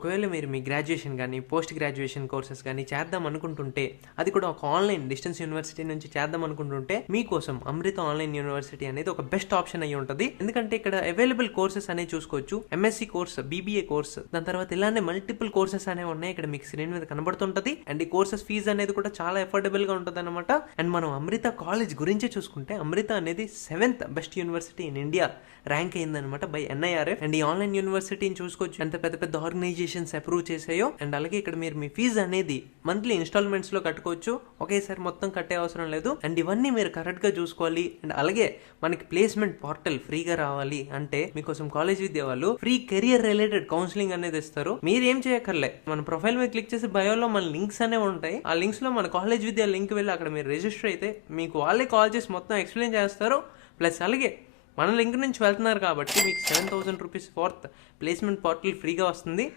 ఒకవేళ మీరు మీ గ్రాడ్యుయేషన్ కానీ పోస్ట్ గ్రాడ్యుయేషన్ కోర్సెస్ కానీ చేద్దాం అనుకుంటుంటే, అది కూడా ఒక ఆన్లైన్ డిస్టెన్స్ యూనివర్సిటీ నుంచి చేద్దాం అనుకుంటుంటే, మీకోసం అమృత ఆన్లైన్ యూనివర్సిటీ అనేది ఒక బెస్ట్ ఆప్షన్ అయ్యి ఉంటుంది. ఎందుకంటే ఇక్కడ అవైలబుల్ కోర్సెస్ అనేవి చూసుకోవచ్చు. ఎంఎస్సి కోర్స్, బీబీఏ కోర్స్, దాని తర్వాత ఇలానే మల్టిపుల్ కోర్సెస్ అనేవి ఉన్నాయి. ఇక్కడ మీకు స్క్రీన్ మీద కనబడుతుంటది. అండ్ ఈ కోర్సెస్ ఫీజు అనేది కూడా చాలా ఎఫోర్డబుల్ గా ఉంటుంది అనమాట. అండ్ మనం అమృత కాలేజ్ గురించి చూసుకుంటే, అమృత అనేది 7th best university in India rank అయిందనమాట బై NIRF. అండ్ ఈ ఆన్లైన్ యూనివర్సిటీని చూసుకోవచ్చు ఎంత పెద్ద పెద్ద ఆర్గనైజేషన్స్ అప్రూవ్ చేసాయో. అండ్ అలాగే ఇక్కడ మీరు మీ ఫీజు అనేది మంత్లీ ఇన్స్టాల్మెంట్స్ లో కట్టుకోవచ్చు, ఒకేసారి మొత్తం కట్టే అవసరం లేదు. అండ్ ఇవన్నీ మీరు కరెక్ట్ గా చూసుకోవాలి. అండ్ అలాగే మనకి ప్లేస్మెంట్ పోర్టల్ ఫ్రీగా రావాలి అంటే మీకోసం కాలేజ్ విద్య వాళ్ళు ఫ్రీ కెరియర్ రిలేటెడ్ కౌన్సిలింగ్ అనేది ఇస్తారు. మీరు ఏం చేయక్కర్లే, మన ప్రొఫైల్ మీద క్లిక్ చేసి బయోలో మన లింక్స్ అనేవి ఉంటాయి. ఆ లింక్స్ లో మన కాలేజ్ విద్య లింక్ వెళ్ళి అక్కడ మీరు రిజిస్టర్ అయితే మీకు వాళ్ళే కాల్ చేసి మొత్తం ఎక్స్ప్లెయిన్ చేస్తారు. ప్లస్ అలాగే మన లింక్ నుంచి వెళ్తున్నారు కాబట్టి మీకు 7,000 రూపీస్ వర్త్ ప్లేస్మెంట్ పోర్టల్ ఫ్రీగా వస్తుంది.